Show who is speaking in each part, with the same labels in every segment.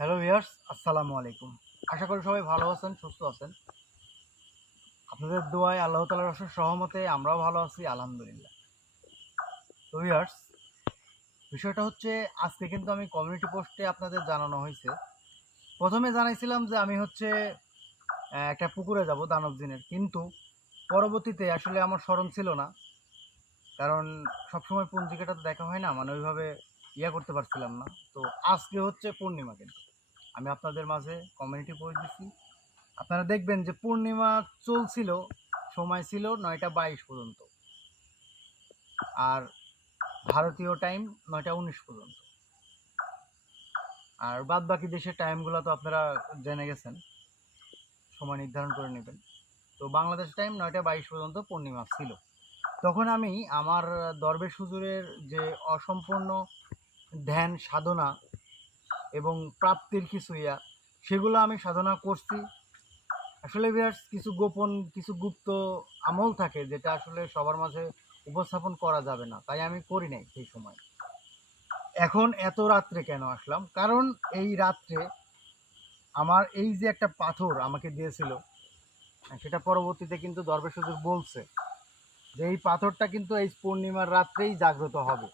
Speaker 1: Hello viewers আসসালামু আলাইকুম। আশা করি সবাই ভালো আছেন, সুস্থ আছেন। আপনাদের দোয়ায় আল্লাহ তালার অশেষ সহমতে আমরাও ভালো আছি, আলহামদুলিল্লাহ। তো ভিয়ার্স বিষয়টা হচ্ছে, আজকে কিন্তু আমি কমিউনিটি পোস্টে আপনাদের জানানো হয়েছে। প্রথমে জানাইছিলাম যে আমি হচ্ছে একটা পুকুরে যাব, দানব দিনের কিন্তু পরবর্তীতে আসলে আমার স্মরণ ছিল না। কারণ সবসময় পঞ্জিকাটা দেখা হয় না মানে ওইভাবে ইয়া করতে পারছিলাম না। তো আজকে হচ্ছে পূর্ণিমা কিন্তু। আমি আপনাদের মাঝে কমিউনিটি পোস্ট দিচ্ছি আপনারা দেখবেন যে পূর্ণিমা চলছিল, সময় ছিল নয়টা বাইশ পর্যন্ত। আর ভারতীয় টাইম নয়টা উনিশ পর্যন্ত। আর বাদ বাকি দেশের টাইমগুলো তো আপনারা জেনে গেছেন। সময় নির্ধারণ করে নেবেন। তো বাংলাদেশ টাইম নয়টা বাইশ পর্যন্ত পূর্ণিমা ছিল। তখন আমি আমার দরবেশ হুজুরের যে অসম্পূর্ণ ধ্যান, সাধনা এবং প্রাপ্তির কিছু ইয়া, সেগুলো আমি সাধনা করছি। আসলে ভিউয়ার্স, কিছু গোপন, কিছু গুপ্ত আমল থাকে যেটা আসলে সবার মাঝে উপস্থাপন করা যাবে না, তাই আমি করি নাই সেই সময়। এখন এত রাত্রে কেন আসলাম? কারণ এই রাত্রে আমার এই যে একটা পাথর আমাকে দিয়েছিল, সেটা পরবর্তীতে কিন্তু দরবেশ বলছে যে এই পাথরটা কিন্তু এই পূর্ণিমার রাত্রেই জাগ্রত হবে।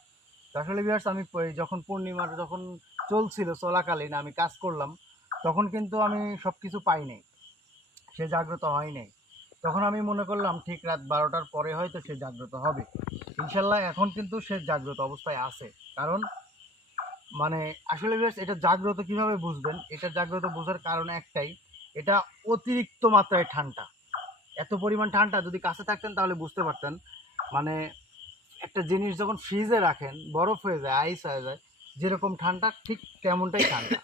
Speaker 1: আসলে ভিউয়ার্স আমি যখন পূর্ণিমার যখন চলছিল চলাকালীন আমি কাজ করলাম, তখন কিন্তু আমি সব কিছু পাই নাই সে জাগ্রত হয় নাই তখন আমি মনে করলাম, ঠিক রাত বারোটার পরে হয়তো সে জাগ্রত হবে। ইনশাল্লাহ এখন কিন্তু সে জাগ্রত অবস্থায় আছে। কারণ মানে আসলে ভিউয়ার্স এটা জাগ্রত কীভাবে বুঝবেন? এটা জাগ্রত বোঝার কারণ একটাই, এটা অতিরিক্ত মাত্রায় ঠান্ডা। এত পরিমাণ ঠান্ডা, যদি কাছে থাকতেন তাহলে বুঝতে পারতেন। মানে একটা জিনিস যখন ফ্রিজে রাখেন, বরফ হয়ে যায়, আইস হয়ে যায়, যেরকম ঠান্ডা, ঠিক তেমনটাই ঠান্ডা।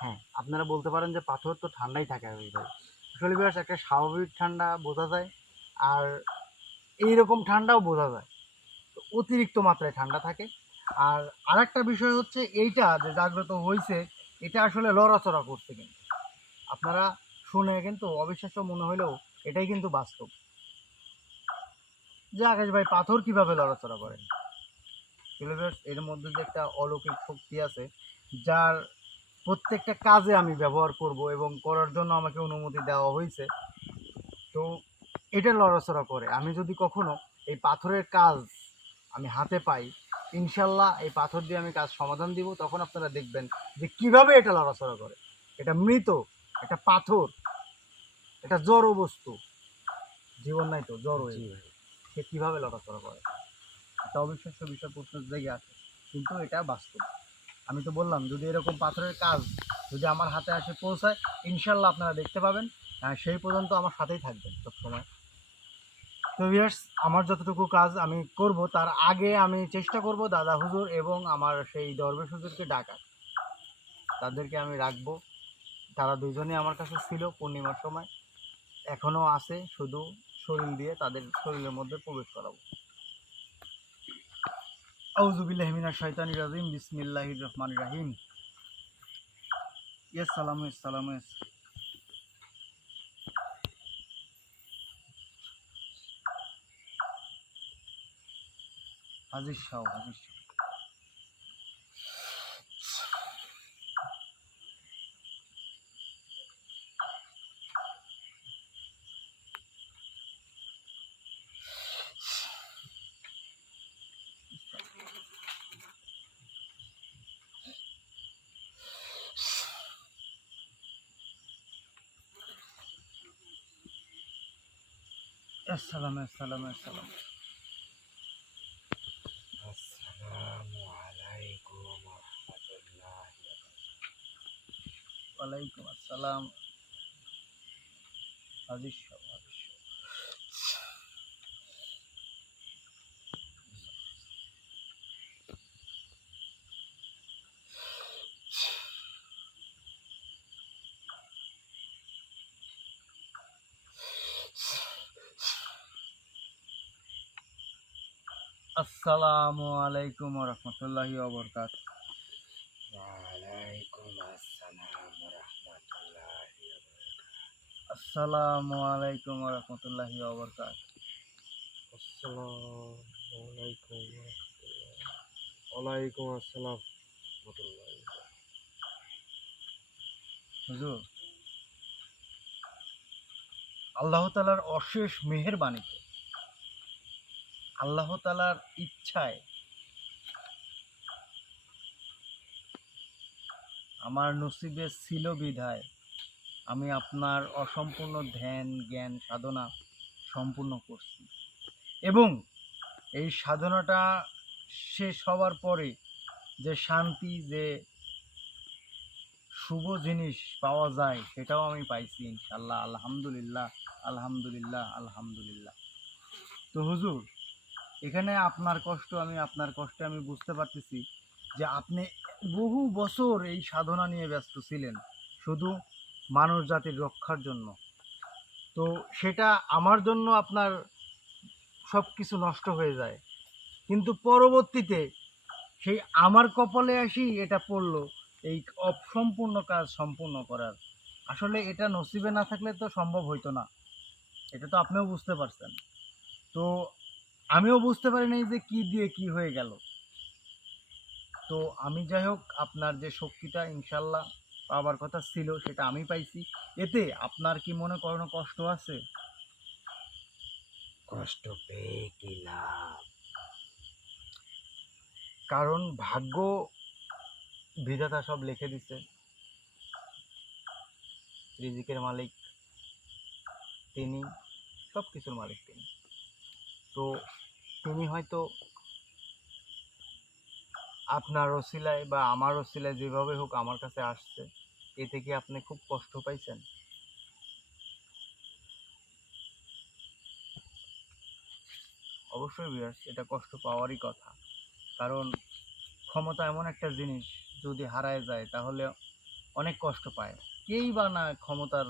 Speaker 1: হ্যাঁ আপনারা বলতে পারেন যে পাথর তো ঠান্ডাই থাকে ওই ভাই আসলে বিরাট একটা স্বাভাবিক ঠান্ডা বোঝা যায়, আর এইরকম ঠান্ডাও বোঝা যায়। অতিরিক্ত মাত্রায় ঠান্ডা থাকে। আর আরেকটা বিষয় হচ্ছে এইটা যে জাগ্রত হয়েছে এটা আসলে লড়াচড়া করছে কিন্তু। আপনারা শুনে কিন্তু অবিশ্বাস্য মনে হলেও এটাই কিন্তু বাস্তব। যে আকাশ ভাই পাথর কীভাবে লড়াচড়া করে? কিলোমিটার এর মধ্যে যে একটা অলৌকিক শক্তি আছে যার প্রত্যেকটা কাজে আমি ব্যবহার করব এবং করার জন্য আমাকে অনুমতি দেওয়া হয়েছে তো এটা লড়াচড়া করে। আমি যদি কখনো এই পাথরের কাজ আমি হাতে পাই ইনশাল্লাহ এই পাথর দিয়ে আমি কাজ সমাধান দিব তখন আপনারা দেখবেন যে কীভাবে এটা লড়াচড়া করে। এটা মৃত এটা পাথর এটা জড় বস্তু। জীবন নাই তো জড় সে কীভাবে লড়াচড়া করে? এটা অবিশ্বাস্য বিষয় প্রশ্নের জায়গায় আছে। কিন্তু এটা বাস্তব। আমি তো বললাম, যদি এরকম পাথরের কাজ যদি আমার হাতে আসে পৌঁছায় ইনশাল্লাহ আপনারা দেখতে পাবেন সেই পর্যন্ত আমার সাথেই থাকবেন সবসময়। তো ভিয়ার্স আমার যতটুকু কাজ আমি করব, তার আগে আমি চেষ্টা করব দাদা হুজুর এবং আমার সেই দরবেশ হুজুরকে ডাকার। তাদেরকে আমি রাখব। তারা দুজনে আমার কাছে ছিল পূর্ণিমার সময়। এখনও আছে শুধু শরীর দিয়ে তাদের শরীরের মধ্যে প্রবেশ করাবো। আউজুবিল্লাহমিনা শৈতানি রাজিম, বিসমিল্লাহির রহমানির রাহিম। ইয়েস, সালাম সালাম হাজির শাহ হাজির শাহ। আসসালাম আসসালাম আসসালাম। ওয়ালাইকুম আসসালাম। হাজির শাহ আসসালামু আলাইকুম রহমতুল্লাহি ওবরকাত।
Speaker 2: আসসালাম রহমতুল্লাহ
Speaker 1: আসসালামু আলাইকুম রহমতুল্লাহি ওবরকাত।
Speaker 2: আসসালামু আলাইকুম ওয়ালাইকুম আসসালাম
Speaker 1: হুজুর আল্লাহ তালার অশেষ মেহেরবাণীতে আল্লাহ তালার ইচ্ছায় আমার নসিবে ছিল বিধায় আমি আপনার অসম্পূর্ণ ধ্যান, জ্ঞান, সাধনা সম্পূর্ণ করছি। এবং এই সাধনাটা শেষ হওয়ার পরে যে শান্তি, যে শুভ জিনিস পাওয়া যায়, সেটাও আমি পাইছি ইনশাল্লাহ আলহামদুলিল্লাহ আলহামদুলিল্লাহ আলহামদুলিল্লাহ। তো হুজুর এখানে আপনার কষ্ট আমি, আপনার কষ্টে আমি বুঝতে পারতেছি যে আপনি বহু বছর এই সাধনা নিয়ে ব্যস্ত ছিলেন, শুধু মানুষ জাতির রক্ষার জন্য। তো সেটা আমার জন্য আপনার সব কিছু নষ্ট হয়ে যায়। কিন্তু পরবর্তীতে সেই আমার কপালে আসি এটা পড়ল, এই অসম্পূর্ণ কাজ সম্পূর্ণ করার। আসলে এটা নসিবে না থাকলে তো সম্ভব হইতো না। এটা তো আপনিও বুঝতে পারছেন। তো আমিও বুঝতে পারিনি যে কি দিয়ে কি হয়ে গেল। তো আমি যাই হোক আপনার যে শক্তিটা ইনশাল্লাহ পাওয়ার কথা ছিল সেটা আমি পাইছি। এতে আপনার কি মনে কোনো কষ্ট আছে?
Speaker 2: কষ্ট পেয়ে কি লাভ?
Speaker 1: কারণ ভাগ্য বিধাতা সব লিখে দিছে। রিজিকের মালিক তিনি সব কিছুর মালিক তিনি। তো তিনি হয়তো আপনার রসিলায় বা আমার রসিলায় যেভাবে হোক আমার কাছে আসছে, এ থেকে আপনি খুব কষ্ট পাইছেন। অবশ্যই বিরাজ এটা কষ্ট পাওয়ারই কথা। কারণ ক্ষমতা এমন একটা জিনিস, যদি হারায় যায় তাহলে অনেক কষ্ট পায়। কেই বা না ক্ষমতার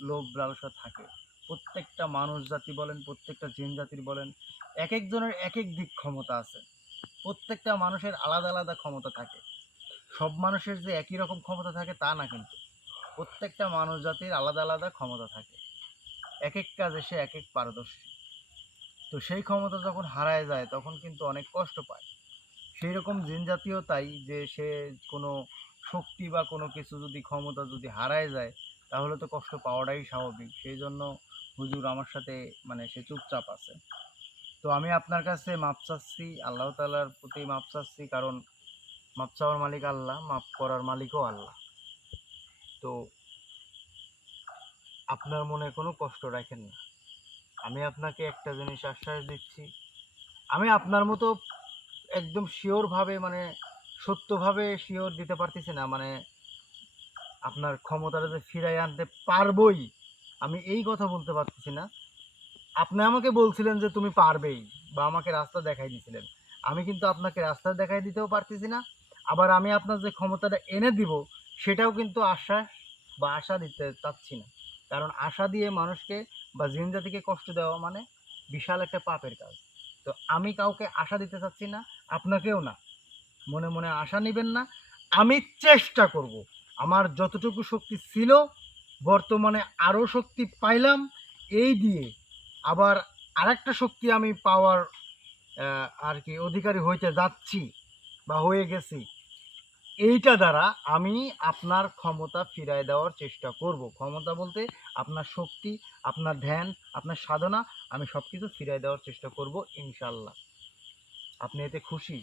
Speaker 1: লোভ লালসা থাকে। প্রত্যেকটা মানুষ জাতি বলেন, প্রত্যেকটা জিন জাতির বলেন এক একজনের এক এক দিক ক্ষমতা আছে। প্রত্যেকটা মানুষের আলাদা আলাদা ক্ষমতা থাকে। সব মানুষের যে একই রকম ক্ষমতা থাকে তা না কিন্তু। প্রত্যেকটা মানুষ জাতির আলাদা আলাদা ক্ষমতা থাকে। এক এক কাজে সে এক এক পারদর্শী। তো সেই ক্ষমতা যখন হারায় যায়, তখন কিন্তু অনেক কষ্ট পায়। সেই রকম জিন জাতীয় তাই যে সে কোনো শক্তি বা কোনো কিছু যদি ক্ষমতা যদি হারায় যায়, তাহলে তো কষ্ট পাওয়াটাই স্বাভাবিক। সেই জন্য হুজুর আমার সাথে মানে সে চুপচাপ আছে। তো আমি আপনার কাছে মাপ চাচ্ছি, আল্লাহ তালার প্রতি মাপ চাচ্ছি, কারণ মাপ চাওয়ার মালিক আল্লাহ, মাপ করার মালিকও আল্লাহ। তো আপনার মনে কোনো কষ্ট রাখেন না। আমি আপনাকে একটা জিনিস আশ্বাস দিচ্ছি। আমি আপনার মতো একদম শিওরভাবে মানে সত্যভাবে শিওর দিতে পারতেছি না মানে আপনার ক্ষমতাটা যে ফিরাই আনতে পারবই। আমি এই কথা বলতে পারতেছি না। আপনি আমাকে বলছিলেন যে তুমি পারবেই বা আমাকে রাস্তা দেখাই দিয়েছিলেন। আমি কিন্তু আপনাকে রাস্তা দেখাই দিতেও পারতেছি না। আবার আমি আপনার যে ক্ষমতাটা এনে দিব, সেটাও কিন্তু আশ্বাস বা আশা দিতে চাচ্ছি না। কারণ আশা দিয়ে মানুষকে বা জিন জাতিকে কষ্ট দেওয়া মানে বিশাল একটা পাপের কাজ। তো আমি কাউকে আশা দিতে চাচ্ছি না, আপনাকেও না। মনে মনে আশা নেবেন না। আমি চেষ্টা করব। আমার যতটুকু শক্তি ছিল বর্তমানে আরও শক্তি পাইলাম এই দিয়ে। আবার আরেকটা শক্তি আমি পাওয়ার আর কি অধিকারী হইতে যাচ্ছি বা হয়ে গেছি, এইটা দ্বারা আমি আপনার ক্ষমতা ফিরায় দেওয়ার চেষ্টা করব। ক্ষমতা বলতে আপনার শক্তি, আপনার ধ্যান, আপনার সাধনা, আমি সব কিছু ফিরায় দেওয়ার চেষ্টা করব ইনশাল্লাহ আপনি এতে খুশি?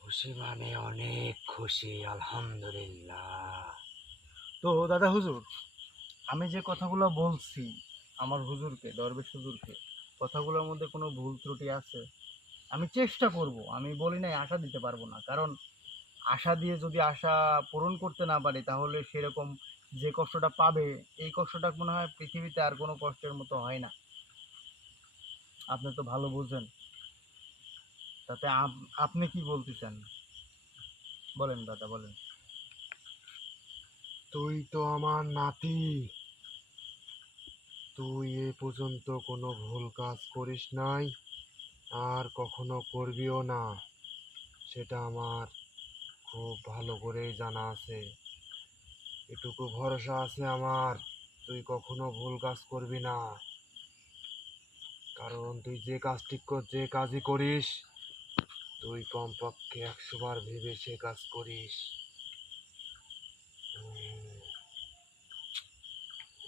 Speaker 2: খুশি মানে অনেক খুশি, আলহামদুলিল্লাহ।
Speaker 1: তো দাদা হুজুর আমি যে কথাগুলো বলছি আমার হুজুরকে, দরবেশ হুজুরকে, কথাগুলোর মধ্যে কোনো ভুল ত্রুটি আছে? আমি চেষ্টা করব, আমি বলি নাই আশা দিতে পারব না। কারণ আশা দিয়ে যদি আশা পূরণ করতে না পারি, তাহলে সেরকম যে কষ্টটা পাবে, এই কষ্টটা মনে হয় পৃথিবীতে আর কোনো কষ্টের মতো হয় না। আপনি তো ভালো বুঝেন। তাতে আপ- আপনি কি বলতে চান? বলেন দাদা, বলেন।
Speaker 2: তুই তো আমার নাতি। তুই এ পর্যন্ত কোনো ভুল কাজ করিস নাই, আর কখনো করবিও না। সেটা আমার খুব ভালো করেই জানা আছে। এটুকু ভরসা আছে আমার, তুই কখনো ভুল কাজ করবি না। কারণ তুই যে কাজটি কর- যে কাজই করিস, তুই কমপক্ষে একশোবার ভেবে সে কাজ করিস।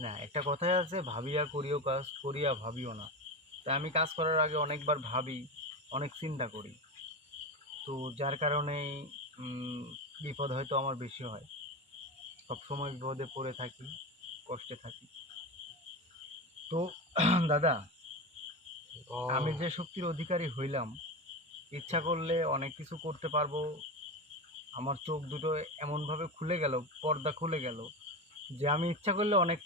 Speaker 1: না একটা কথাই আছে ভাবিয়া করিও কাজ করিয়া ভাবিও না। তাই আমি কাজ করার আগে অনেকবার ভাবি অনেক চিন্তা করি। তো যার কারণে বিপদ হয়তো আমার বেশি হয়। সবসময় বিপদে পড়ে থাকি কষ্টে থাকি। তো দাদা আমি যে শক্তির অধিকারী হইলাম ইচ্ছা করলে অনেক কিছু করতে পারব। আমার চোখ দুটো এমনভাবে খুলে গেল পর্দা খুলে গেল যে আমি ইচ্ছা করলে অনেক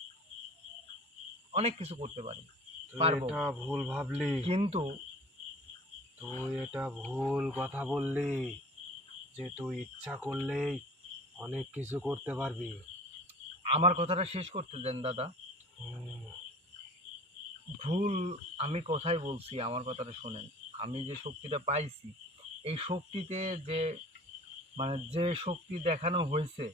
Speaker 1: অনেক কিছু করতে পারি। পারব।
Speaker 2: এটা ভুল ভাবলি।
Speaker 1: কিন্তু
Speaker 2: তুই এটা ভুল কথা বললি যে তুই ইচ্ছা করলেই অনেক কিছু করতে পারবি।
Speaker 1: আমার কথাটা শেষ করতে দেন দাদা। ভুল আমি কথাই বলছি আমার কথাটা শোনেন। আমি যে শক্তিটা পাইছি এই শক্তিতে যে মানে যে শক্তি দেখানো হয়েছে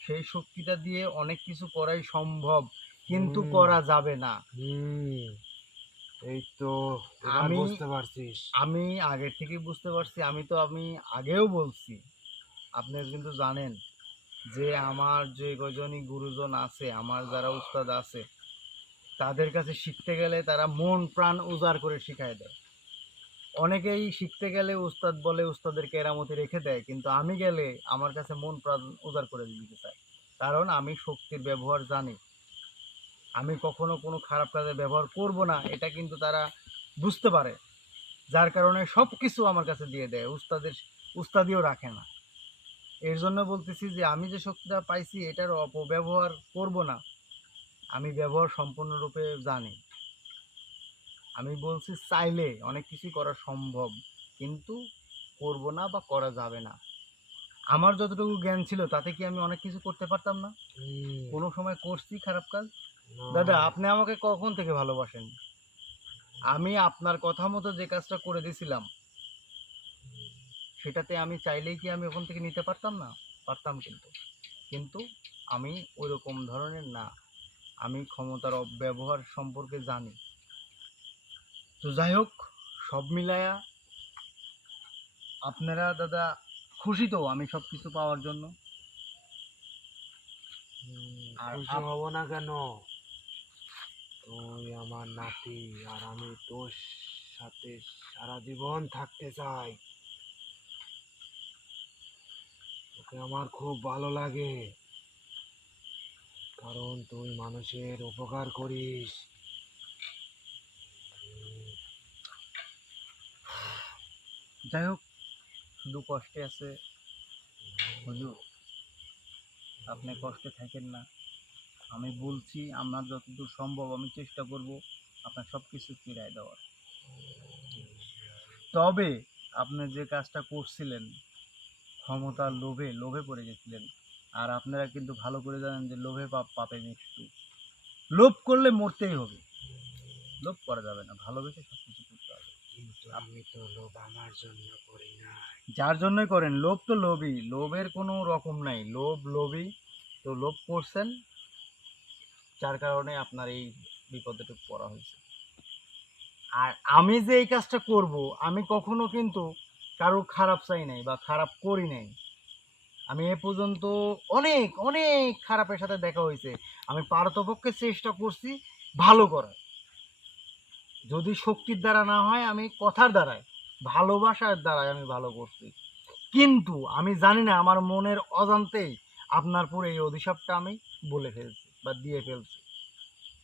Speaker 1: সেই শক্তিটা দিয়ে অনেক কিছু করাই সম্ভব। কিন্তু করা যাবে না।
Speaker 2: এই তো
Speaker 1: আমি-
Speaker 2: বুঝতে পারছিস।
Speaker 1: আমি আগের থেকেই বুঝতে পারছি আমি তো আমি আগেও বলছি আপনি কিন্তু জানেন যে আমার যে কয়জনই গুরুজন আছে আমার যারা উস্তাদ আছে তাদের কাছে শিখতে গেলে তারা মন প্রাণ উজাড় করে শিখায় দেয়। অনেকেই শিখতে গেলে উস্তাদ বলে উস্তাদের কেরামতি রেখে দেয় কিন্তু আমি গেলে আমার কাছে মন প্রাণ উজাড় করে দিতে চায় কারণ আমি শক্তির ব্যবহার জানি। আমি কখনো কোনো খারাপ কাজে ব্যবহার করব না এটা কিন্তু তারা বুঝতে পারে। যার কারণে সব কিছু আমার কাছে দিয়ে দেয় উস্তাদের উস্তাদিও রাখে না। এর জন্য বলতেছি যে আমি যে শক্তিটা পাইছি এটার অপব্যবহার করব না। আমি ব্যবহার সম্পূর্ণরূপে জানি। আমি বলছি চাইলে অনেক কিছুই করা সম্ভব কিন্তু করব না বা করা যাবে না। আমার যতটুকু জ্ঞান ছিল তাতে কি আমি অনেক কিছু করতে পারতাম না? কোনো সময় করছি খারাপ কাজ দাদা আপনি আমাকে কখন থেকে ভালোবাসেন? আমি আপনার কথা মতো যে কাজটা করে দিয়েছিলাম সেটাতে আমি চাইলেই কি আমি ওখান থেকে নিতে পারতাম না? পারতাম কিন্তু। কিন্তু আমি ওই রকম ধরনের না। আমি ক্ষমতার ব্যবহার সম্পর্কে জানি। তো যাই হোক সব মিলায়া আপনারা দাদা খুশি তো আমি সব কিছু পাওয়ার জন্য? আর
Speaker 2: হব না কেন? তুই আমার নাতি, আর আমি তোর সাথে সারা জীবন থাকতে চাই। তোকে আমার খুব ভালো লাগে, কারণ তুই মানুষের উপকার করিস।
Speaker 1: যাই হোক, শুধু কষ্টে আছে। হুজুর আপনি কষ্টে থাকেন না। আমি বলছি আমার যতদূর সম্ভব আমি চেষ্টা করব আপনার সব কিছু ফিরায় দেওয়ার। তবে আপনি যে কাজটা করছিলেন ক্ষমতার লোভে লোভে পড়ে গেছিলেন। আর আপনারা কিন্তু ভালো করে জানেন যে লোভে পাপ পাপে মৃত্যু। লোভ করলে মরতেই হবে। লোভ করা যাবে না ভালোবেসে সব কিছু করতে হবে।
Speaker 2: কিন্তু আমি তো লোভ আমার জন্য করি না
Speaker 1: যার জন্যই করেন লোভ তো লোভই। লোভের কোনো রকম নাই। লোভ লোভই তো লোভ করছেন যার কারণে আপনার এই বিপদেটুকু পড়া হয়েছে। আর আমি যে এই কাজটা করব, আমি কখনো কিন্তু কারও খারাপ চাই নাই বা খারাপ করি নাই। আমি এ পর্যন্ত অনেক অনেক খারাপের সাথে দেখা হয়েছে। আমি পারতপক্ষে চেষ্টা করছি ভালো করার। যদি শক্তির দ্বারা না হয়, আমি কথার দ্বারাই ভালোবাসার দ্বারাই আমি ভালো করছি। কিন্তু আমি জানি না, আমার মনের অজান্তেই আপনার পুরো এই অভিশাপটা আমি বলে ফেলছি। বা দিয়ে ফেলছে।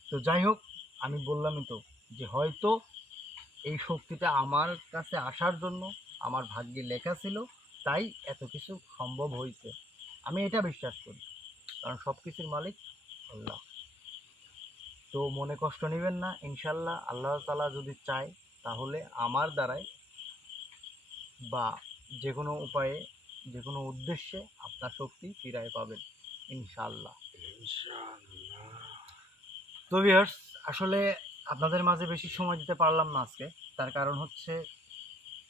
Speaker 1: তো যাই হোক, আমি বললামই তো যে হয়তো এই শক্তিটা আমার কাছে আসার জন্য, আমার ভাগ্যে লেখা ছিল, তাই এত কিছু সম্ভব হয়েছে। আমি এটা বিশ্বাস করি, কারণ সব কিছুর মালিক আল্লাহ। তো মনে কষ্ট নেবেন না ইনশাল্লাহ আল্লাহ তালা যদি চায়, তাহলে আমার দ্বারাই বা যে কোনো উপায়ে যে কোনো উদ্দেশ্যে আপনার শক্তি ফিরায় পাবেন ইনশাল্লাহ তো ভিউয়ার্স আসলে আপনাদের মাঝে বেশি সময় দিতে পারলাম না আজকে। তার কারণ হচ্ছে,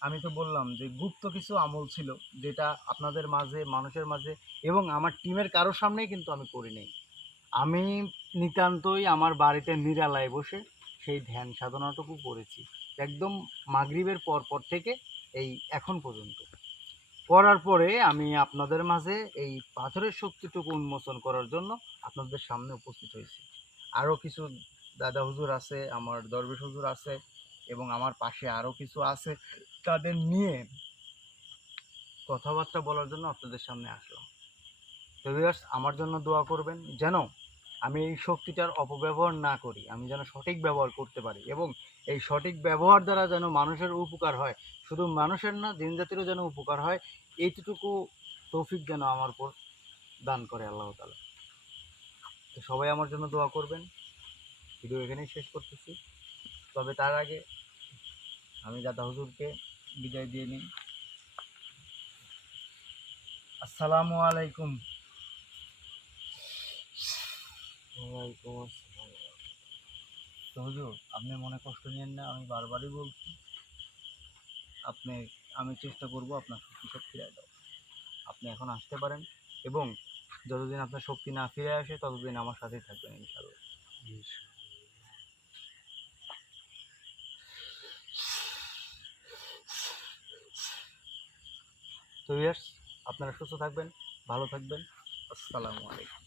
Speaker 1: আমি তো বললাম যে গুপ্ত কিছু আমল ছিল, যেটা আপনাদের মাঝে, মানুষের মাঝে এবং আমার টিমের কারোর সামনেই কিন্তু আমি করি নাই। আমি নিতান্তই আমার বাড়িতে নিরালায় বসে সেই ধ্যান সাধনাটুকু করেছি, একদম মাগরিবের পর পর থেকে এই এখন পর্যন্ত। করার পরে আমি আপনাদের মাঝে এই পাথরের শক্তিটুকু উন্মোচন করার জন্য আপনাদের সামনে উপস্থিত হয়েছি। আরও কিছু দাদা হুজুর আছে, আমার দরবেশ হুজুর আছে, এবং আমার পাশে আরও কিছু আছে। তাদের নিয়ে কথাবার্তা বলার জন্য আপনাদের সামনে আসলাম। তো আমার জন্য দোয়া করবেন যেন আমি এই শক্তিটার অপব্যবহার না করি, আমি যেন সঠিক ব্যবহার করতে পারি এবং এই সঠিক ব্যবহার দ্বারা যেন মানুষের উপকার হয়। শুধু মানুষের না জিন জাতিরও যেন উপকার হয়। এইটুকু তৌফিক যেন আমার উপর দান করে আল্লাহ তালা তো সবাই আমার জন্য দোয়া করবেন। ভিডিও এখানেই শেষ করতেছি। তবে তার আগে আমি দাদা হুজুরকে বিদায় দিয়ে নিই। আসসালামু আলাইকুম।
Speaker 2: ওয়ালাইকুম আসসালাম।
Speaker 1: তো হুজুর, আপনি মনে কষ্ট নিয়েন না, আমি বারবারই বলছি। আপনি, আমি চেষ্টা করব আপনার শক্তি সব ফিরে দাও আপনি এখন আসতে পারেন এবং যতদিন আপনার শক্তি না ফিরে আসে, ততদিন আমার সাথেই থাকবেন ইনশাল্লাহ তো ইয়ার্স আপনারা সুস্থ থাকবেন, ভালো থাকবেন। আসসালামু আলাইকুম।